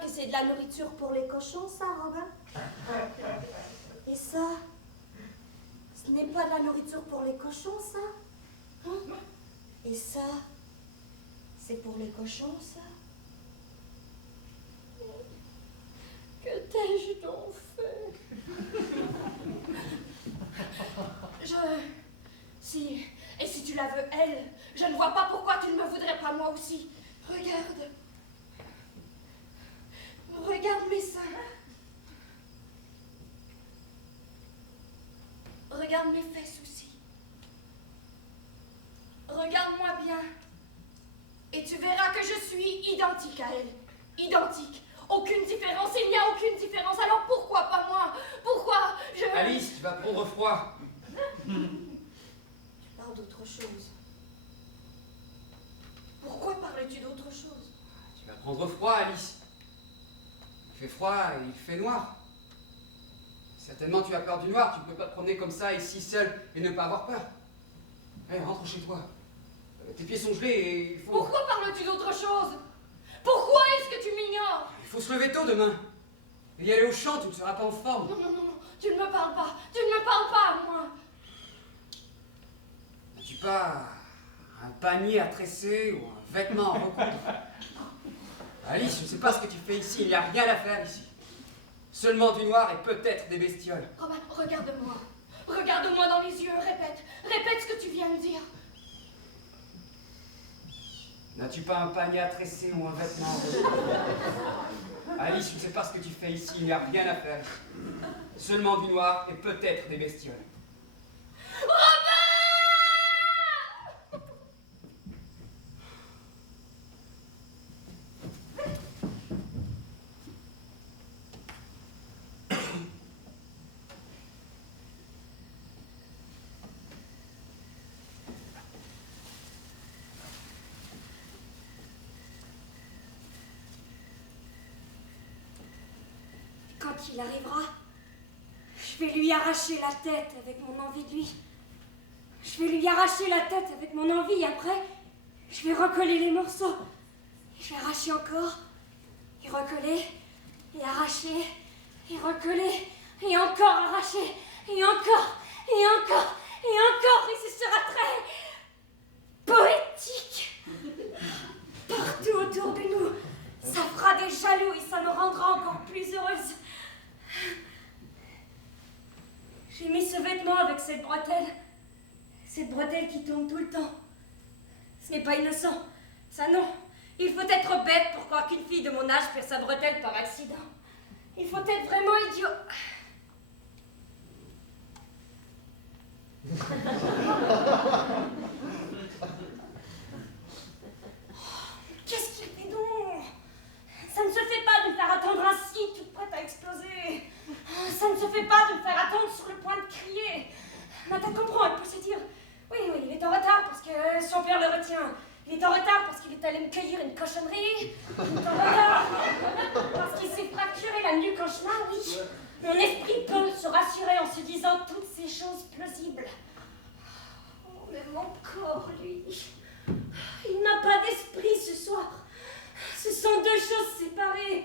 que c'est de la nourriture pour les cochons, ça, Robin? Et ça, ce n'est pas de la nourriture pour les cochons, ça? Hein? Et ça, c'est pour les cochons, ça? Que t'ai-je donc fait? Et si tu la veux, elle, je ne vois pas pourquoi tu ne me voudrais pas moi aussi. Regarde. Regarde mes seins. Regarde mes fesses aussi. Regarde-moi bien. Et tu verras que je suis identique à elle. Identique. Aucune différence. Il n'y a aucune différence. Alors pourquoi pas moi? Pourquoi je... Alice, tu vas prendre froid. Tu parles d'autre chose. Pourquoi parles-tu d'autre chose? Tu vas prendre froid, Alice. Il fait froid et il fait noir. Certainement tu as peur du noir, tu ne peux pas te promener comme ça ici seul et ne pas avoir peur. Allez, rentre chez toi. Tes pieds sont gelés et il faut... Pourquoi parles-tu d'autre chose? Pourquoi est-ce que tu m'ignores? Il faut se lever tôt demain. Et y aller au champ, tu ne seras pas en forme. Non, non, non, non, tu ne me parles pas. Tu ne me parles pas à moi. N'as-tu pas un panier à tresser ou un vêtement à recoudre? Alice, je ne sais pas ce que tu fais ici, il n'y a rien à faire ici. Seulement du noir et peut-être des bestioles. Robin, regarde-moi. Regarde-moi dans les yeux, répète. Répète ce que tu viens de dire. N'as-tu pas un panier à tresser ou un vêtement à recoudre? Alice, je ne sais pas ce que tu fais ici, il n'y a rien à faire. Seulement du noir et peut-être des bestioles. Robin! Quand il arrivera, je vais lui arracher la tête avec mon envie de lui. Je vais lui arracher la tête avec mon envie et après, je vais recoller les morceaux. Je vais arracher encore, et recoller, et arracher, et recoller, et encore arracher, et encore, et encore, et encore, et ce sera très poétique. Partout autour de nous, ça fera des jaloux et ça me rendra encore plus heureuse. J'ai mis ce vêtement avec cette bretelle qui tombe tout le temps. Ce n'est pas innocent, ça non. Il faut être bête pour croire qu'une fille de mon âge perd sa bretelle par accident. Il faut être vraiment idiot. Qu'est-ce qu'il fait donc? Ça ne se fait pas de me faire attendre ainsi, toute prête à exploser. Ça ne se fait pas de me faire attendre sur le point de crier. Ma tête comprend, elle peut se dire, oui, il est en retard parce que son père le retient. Il est en retard parce qu'il est allé me cueillir une cochonnerie. Il est en retard parce qu'il s'est fracturé la nuque en chemin, oui. Mon esprit peut se rassurer en se disant toutes ces choses plausibles. Oh, mais mon corps, lui, il n'a pas d'esprit ce soir. Ce sont deux choses séparées.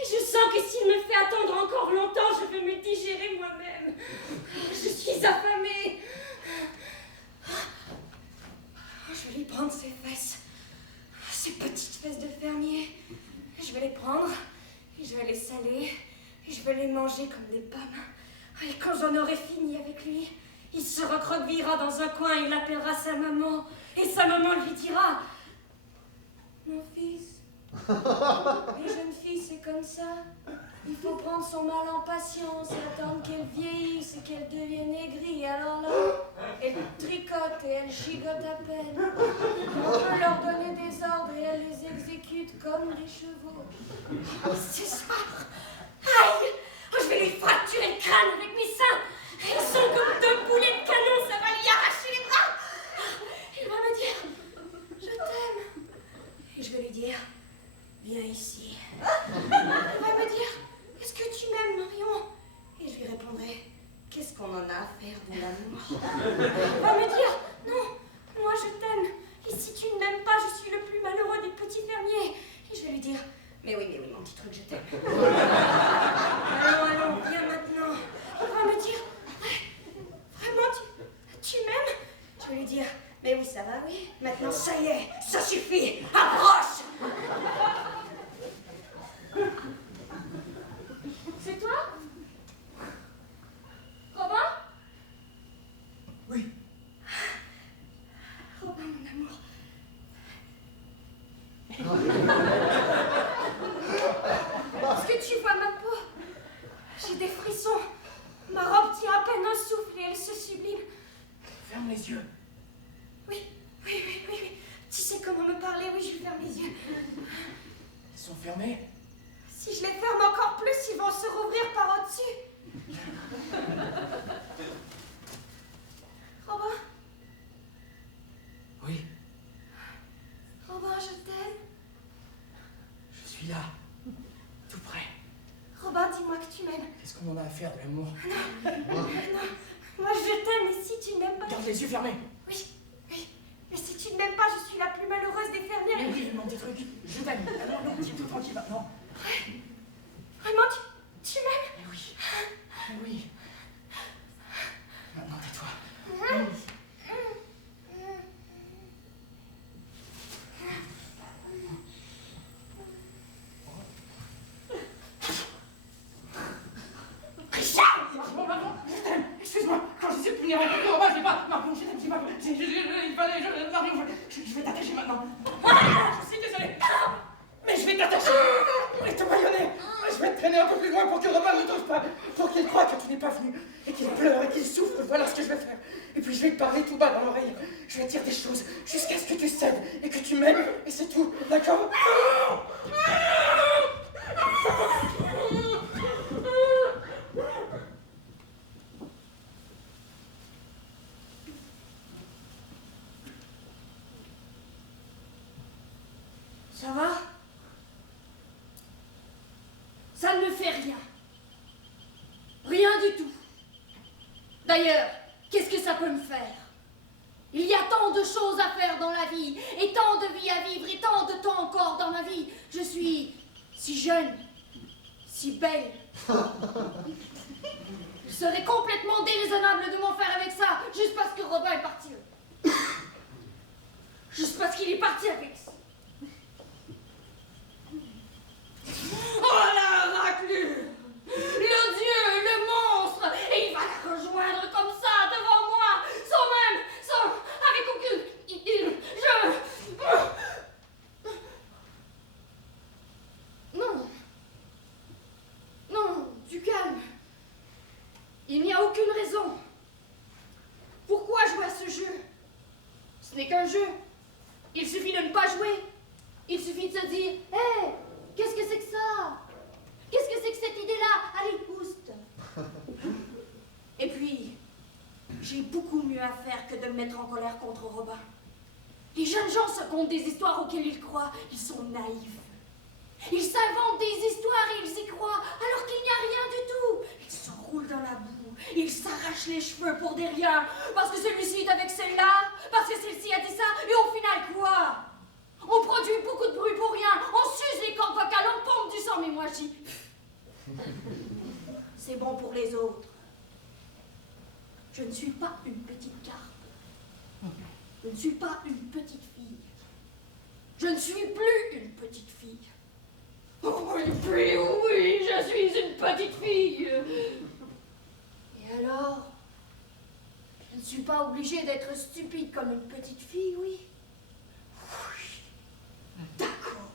Et je sens que s'il me fait attendre encore longtemps, je vais me digérer moi-même. Je suis affamée. Je vais lui prendre ses fesses. Ces petites fesses de fermier. Je vais les prendre. Et je vais les saler. Et je vais les manger comme des pommes. Et quand j'en aurai fini avec lui, il se recroquevillera dans un coin. Il appellera sa maman. Et sa maman lui dira... Mon fils... Les jeunes filles, c'est comme ça. Il faut prendre son mal en patience et attendre qu'elle vieillisse et qu'elle devienne aigrie. Alors là, elle tricote et elle gigote à peine. On peut leur donner des ordres et elle les exécute comme des chevaux. Ce soir, aïe, je vais lui fracturer le crâne avec mes seins. Ils sont comme deux boulets de canon, ça va lui arracher les bras. Il va me dire, je t'aime. Et je vais lui dire, viens ici. Il va me dire, est-ce que tu m'aimes, Marion? Et je lui répondrai, qu'est-ce qu'on en a à faire de l'amour? Il va me dire, non, moi je t'aime. Et si tu ne m'aimes pas, je suis le plus malheureux des petits fermiers. Et je vais lui dire, mais oui, mon petit truc, je t'aime. les yeux. Oui. Tu sais comment me parler, oui, je ferme les yeux. Ils sont fermés. Si je les ferme encore plus, ils vont se rouvrir par au-dessus. Robin? Oui, Robin, je t'aime. je suis là, tout près. Robin, dis-moi que tu m'aimes. Qu'est-ce qu'on en a à faire de l'amour? Non, moi je t'aime, et si tu ne m'aimes pas... Garde les yeux fermés. Oui. Mais si tu ne m'aimes pas, je suis la plus malheureuse des fermières. Mais oui, il manque des trucs. Je t'aime. Non, tiens-toi tranquille maintenant. Vraiment, tu m'aimes? Mais oui. Maintenant, tais-toi. Richard! Maman, je t'aime. Excuse-moi, quand je suis punir un peu de repas, je vais pas. Maman, je t'aime, Marie, je vais t'attacher maintenant. Je suis désolé. Mais je vais t'attacher. Je vais te baïonner. Je vais te traîner un peu plus loin pour que Robin ne touche pas. Pour qu'il croie que tu n'es pas venu. Et qu'il pleure et qu'il souffre. Voilà ce que je vais faire. Et puis je vais te parler tout bas dans l'oreille. Je vais te dire des choses jusqu'à ce que tu cèdes et que tu m'aimes. Et c'est tout. D'accord? Ça va? Ça ne me fait rien. Rien du tout. D'ailleurs, qu'est-ce que ça peut me faire? Il y a tant de choses à faire dans la vie, et tant de vie à vivre, et tant de temps encore dans ma vie. Je suis si jeune, si belle. Il serait complètement déraisonnable de m'en faire avec ça, juste parce que Robin est parti. Juste parce qu'il est parti avec ça. Oh la raclure! L'odieux, le monstre! Et il va la rejoindre comme ça, devant moi, avec aucune... Non, du calme. Il n'y a aucune raison. Pourquoi jouer à ce jeu? Ce n'est qu'un jeu. Il suffit de ne pas jouer. Il suffit de se dire, hé, qu'est-ce que c'est que ça? Qu'est-ce que c'est que cette idée-là? Allez, pousse. Et puis, j'ai beaucoup mieux à faire que de me mettre en colère contre Robin. Les jeunes gens se content des histoires auxquelles ils croient. Ils sont naïfs. Ils s'inventent des histoires et ils y croient, alors qu'il n'y a rien du tout. Ils se roulent dans la boue. Ils s'arrachent les cheveux pour des riens. Parce que celui-ci est avec celle-là. Parce que celle-ci a dit ça. Et au final, quoi? On produit beaucoup de bruit pour rien. On s'use les cordes vocales, on pompe du sang. Mais moi, je dis... C'est bon pour les autres. Je ne suis pas une petite carpe. Je ne suis pas une petite fille. Je ne suis plus une petite fille. Oh, et puis oui, je suis une petite fille. Et alors? Je ne suis pas obligée d'être stupide comme une petite fille, oui? Oui. D'accord.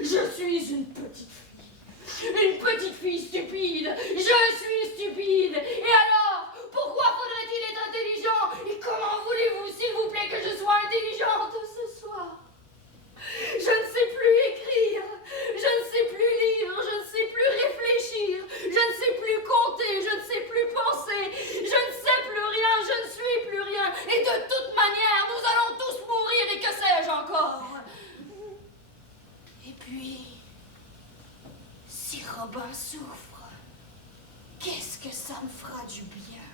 Je suis une petite fille. Une petite fille stupide. Je suis stupide. Et alors? Pourquoi faudrait-il être intelligent? Et comment voulez-vous, s'il vous plaît, que je sois intelligente ce soir? Je ne sais plus écrire, je ne sais plus lire, je ne sais plus réfléchir, je ne sais plus compter, je ne sais plus penser, je ne sais plus rien, je ne suis plus rien. Et de toute manière, nous allons tous mourir et que sais-je encore? Et puis, si Robin souffre, qu'est-ce que ça me fera du bien?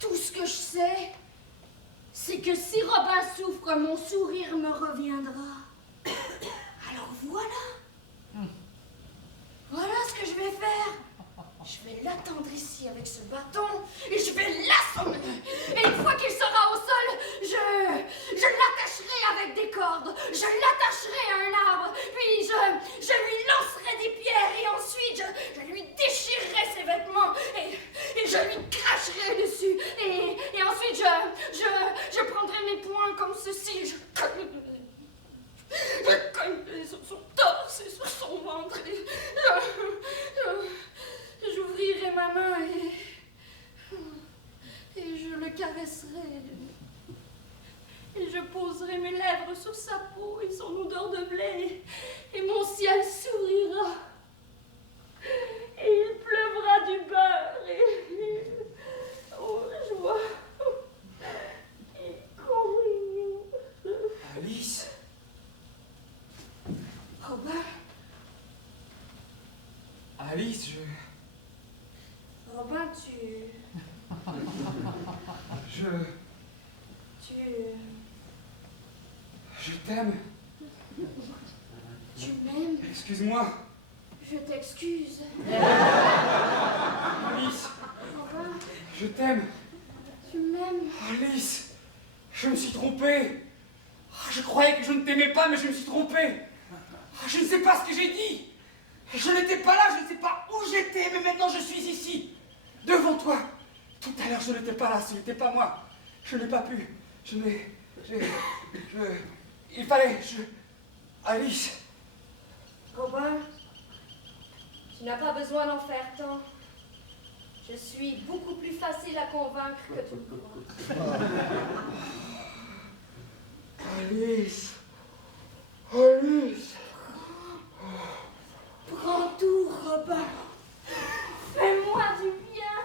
Tout ce que je sais, c'est que si Robin souffre, mon sourire me reviendra. Alors voilà. Voilà ce que je vais faire. Je vais l'attendre ici avec ce bâton et je vais l'assommer. Et une fois qu'il sera au sol, je l'attacherai avec des cordes. Je l'attacherai à un arbre. Puis je lui lancerai des pierres et ensuite je lui déchirerai ses vêtements et je lui cracherai dessus. Et ensuite je prendrai mes poings comme ceci. Je cognerai sur son torse et sur son ventre. J'ouvrirai ma main et je le caresserai et je poserai mes lèvres sur sa peau et son odeur de blé, et mon ciel sourira, et il pleuvra du beurre, et oh, joie, et courir. Alice. Robin, Alice, Robin, Je t'aime. Tu m'aimes? Excuse-moi. Je t'excuse. Alice, Robin, je t'aime. tu m'aimes? Alice, je me suis trompé. Je croyais que je ne t'aimais pas, mais je me suis trompé. Je ne sais pas ce que j'ai dit. Je n'étais pas là, je ne sais pas où j'étais, mais maintenant je suis ici, devant toi. Tout à l'heure, je n'étais pas là, ce n'était pas moi. Je n'ai pas pu. Il fallait. Alice. Robin, tu n'as pas besoin d'en faire tant. Je suis beaucoup plus facile à convaincre que tu le crois. Alice. Alice. Prends tout, Robin. Fais-moi du bien.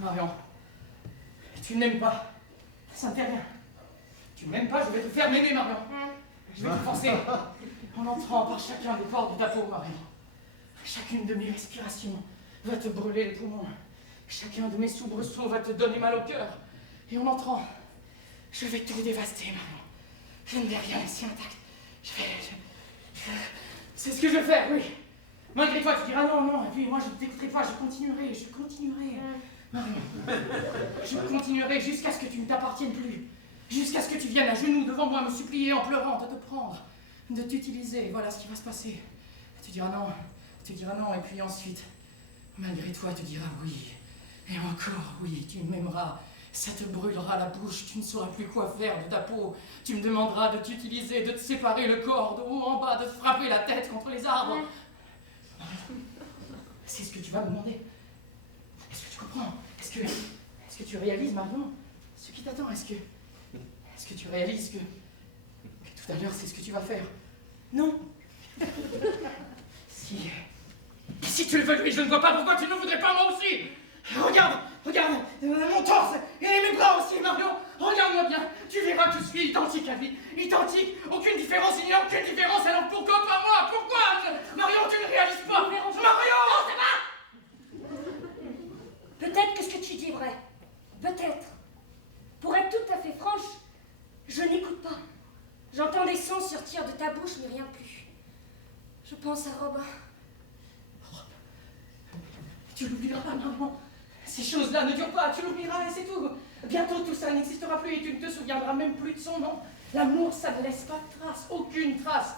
Marion, tu ne m'aimes pas. Ça ne fait rien. Tu ne m'aimes pas, je vais te faire m'aimer, Marion. Je vais te forcer en entrant par chacun des pores de ta peau, Marion. Chacune de mes respirations va te brûler les poumons. Chacun de mes soubresauts va te donner mal au cœur. Et en entrant, je vais tout dévaster, Marion. Je ne vais rien laisser intact. C'est ce que je vais faire, oui. Malgré toi, tu diras non, non, et puis moi je ne t'écouterai pas, je continuerai. Marion, je continuerai jusqu'à ce que tu ne t'appartiennes plus. Jusqu'à ce que tu viennes à genoux devant moi me supplier en pleurant de te prendre, de t'utiliser. Voilà ce qui va se passer. Tu diras non, et puis ensuite, malgré toi, tu diras oui. Et encore oui, tu m'aimeras. Ça te brûlera la bouche, tu ne sauras plus quoi faire de ta peau. Tu me demanderas de t'utiliser, de te séparer le corps de haut en bas, de te frapper la tête contre les arbres. C'est ce que tu vas me demander. Est-ce que tu comprends? Est-ce que tu réalises, Marion, ce qui t'attend? Est-ce que tu réalises que tout à l'heure, c'est ce que tu vas faire? Non. Si tu le veux, lui, je ne vois pas pourquoi tu ne le voudrais pas moi aussi. Regarde mon torse et mes bras aussi, Marion. Regarde-moi bien, tu verras que je suis identique à lui. Identique, aucune différence, il n'y a aucune différence. Alors pourquoi pas moi? Pourquoi? Marion, tu ne réalises pas. Marion! Non, ça va! Peut-être que ce que tu dis est vrai. Peut-être. Pour être tout à fait franche, je n'écoute pas. J'entends des sons sortir de ta bouche, mais rien plus. Je pense à Robin. Tu l'oublieras, maman. Ces choses-là ne durent pas, tu l'oublieras et c'est tout. Bientôt tout ça n'existera plus et tu ne te souviendras même plus de son nom. L'amour, ça ne laisse pas de trace, aucune trace.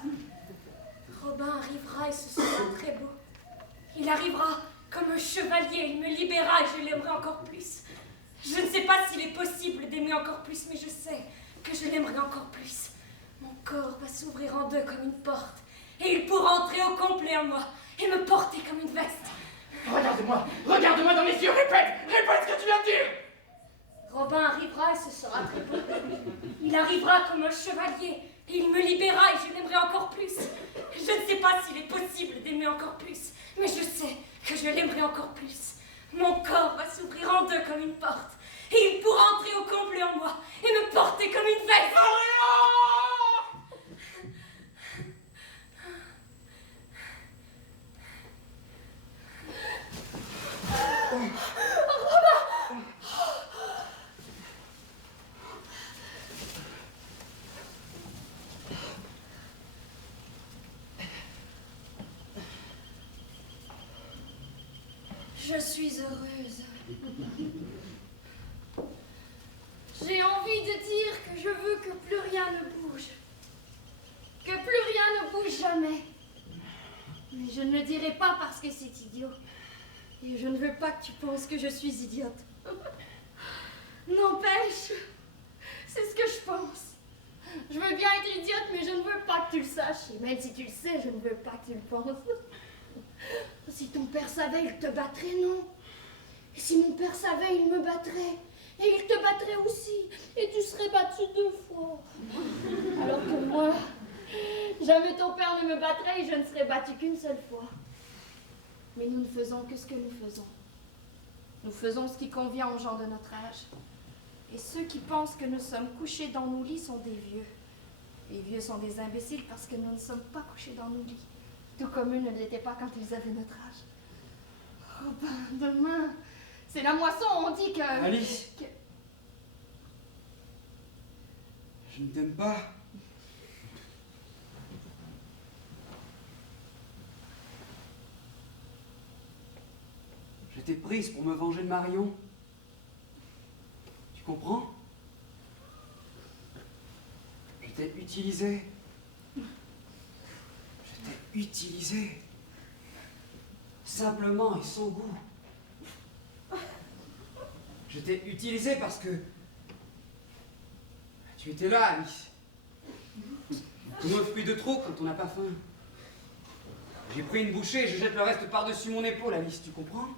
Robin arrivera et ce sera très beau. Il arrivera comme un chevalier, il me libérera et je l'aimerai encore plus. Je ne sais pas s'il est possible d'aimer encore plus, mais je sais que je l'aimerai encore plus. Mon corps va s'ouvrir en deux comme une porte et il pourra entrer au complet en moi et me porter comme une veste. Regarde-moi dans les yeux, répète ce que tu viens de dire. Robin arrivera et ce sera très beau. Il arrivera comme un chevalier et il me libérera et je l'aimerai encore plus. Je ne sais pas s'il est possible d'aimer encore plus, mais je sais que je l'aimerai encore plus. Mon corps va s'ouvrir en deux comme une porte et il pourra entrer au complet en moi et me porter comme une veste. Je suis heureuse. J'ai envie de dire que je veux que plus rien ne bouge. Que plus rien ne bouge jamais. Mais je ne le dirai pas parce que c'est idiot. Et je ne veux pas que tu penses que je suis idiote. N'empêche, c'est ce que je pense. Je veux bien être idiote, mais je ne veux veux pas que tu le saches, et même si tu le sais, je ne veux pas que tu le penses. Si ton père savait, il te battrait, non? Et si mon père savait, il me battrait. Et il te battrait aussi. Et tu serais battu 2 fois. Alors que moi, jamais ton père ne me battrait et je ne serais battue qu'une seule fois. Mais nous ne faisons que ce que nous faisons. Nous faisons ce qui convient aux gens de notre âge. Et ceux qui pensent que nous sommes couchés dans nos lits sont des vieux. Les vieux sont des imbéciles parce que nous ne sommes pas couchés dans nos lits. Tout comme eux ne l'étaient pas quand ils avaient notre âge. Oh ben, demain, c'est la moisson, on dit que... Alice, je ne t'aime pas. Je t'ai prise pour me venger de Marion. Tu comprends? Je t'ai utilisé. Je t'ai utilisé. Simplement et sans goût. Je t'ai utilisé parce que... Tu étais là, Alice. Tu m'offres plus de trop quand on n'a pas faim. J'ai pris une bouchée et je jette le reste par-dessus mon épaule, Alice, tu comprends?